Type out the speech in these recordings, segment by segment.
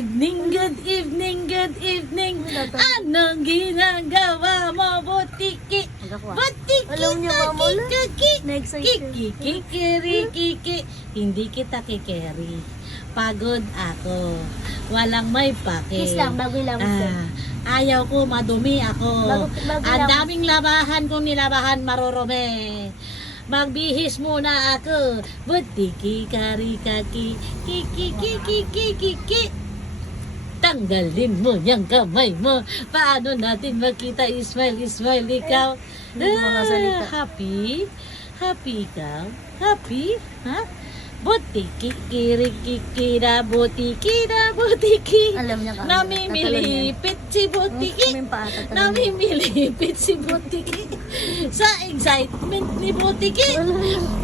good evening. Anong ginagawa mo, Butiki? Butiki, Alam niyo, Mama, kiki, kiki. Hindi kita kikeri. Pagod ako. Walang may pake. Kiss lang, bago lang. Ayaw ko, madumi ako. Bago Ang lang. daming labahan kung nilabahan, marurumi. Magbihis muna ako. Butiki, kari, kaki, kiki. Tanggalin mo yung kamay mo. Paano natin makita? Smile ikaw. Mga salita. Happy? Happy ikaw? Happy? Ha? Butiki, kikira, butiki. Alam niya ka. Namimilipit si Butiki. Namimilipit si Butiki. Sa excitement ni Butiki.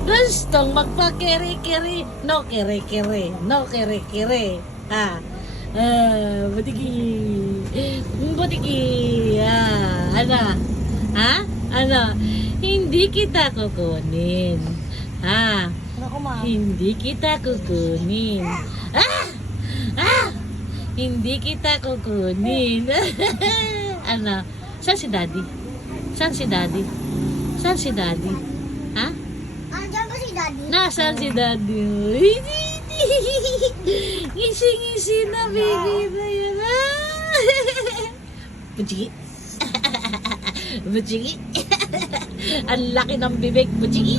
Gustong magpa-kiri-kiri. No kiri-kiri. Ha? Butiki. Ano? Ha? Ano? Hindi kita kukunin. Ha? Hindi kita kukunin. Hindi kita kukunin. Ano? Saan si Daddy? Ha? Andiyan ba si Daddy? Nasaan si Daddy? Ngisi na bigay na yun. Butchiki. Ang laki ng bibig, Butchiki.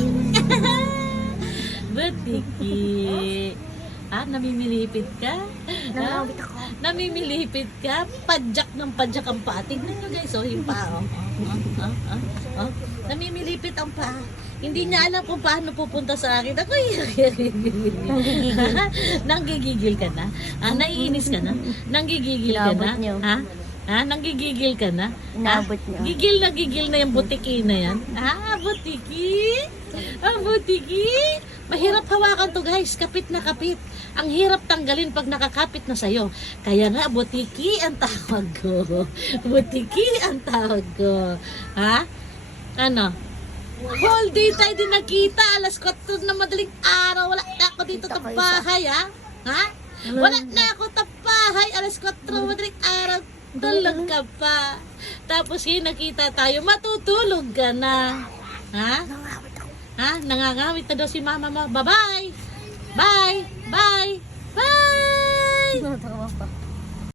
Butiki. Namimilipit ka? Nangawit ako. Namimilipit ka? Padyak ng padyak ang paa. Tignan nyo guys, yung paa. Namimilipit ang paa. Hindi niya alam kung paano pupunta sa akin. Ako nanggigigil ka na? Naiinis ka na? Nanggigigil ka na? Inabot niyo. Nanggigigil ka na? Inabot niyo. Gigil na yung butiki na yan. Butiki? Butiki? Mahirap hawakan to guys. Kapit na kapit. Ang hirap tanggalin pag nakakapit na sa'yo. Kaya nga, butiki ang tawag ko. Butiki ang tawag ko. Ha? Ano? Whole day tayo din nakita. Alas 4 na madaling araw. Wala na ako dito sa bahay, ha? Wala na ako sa bahay. Alas 4 na madaling araw. Tulog ka pa. Tapos ngayon nakita tayo. Matutulog ka na. Ha? Nangangawit na daw si mama mo. Bye-bye. Bye.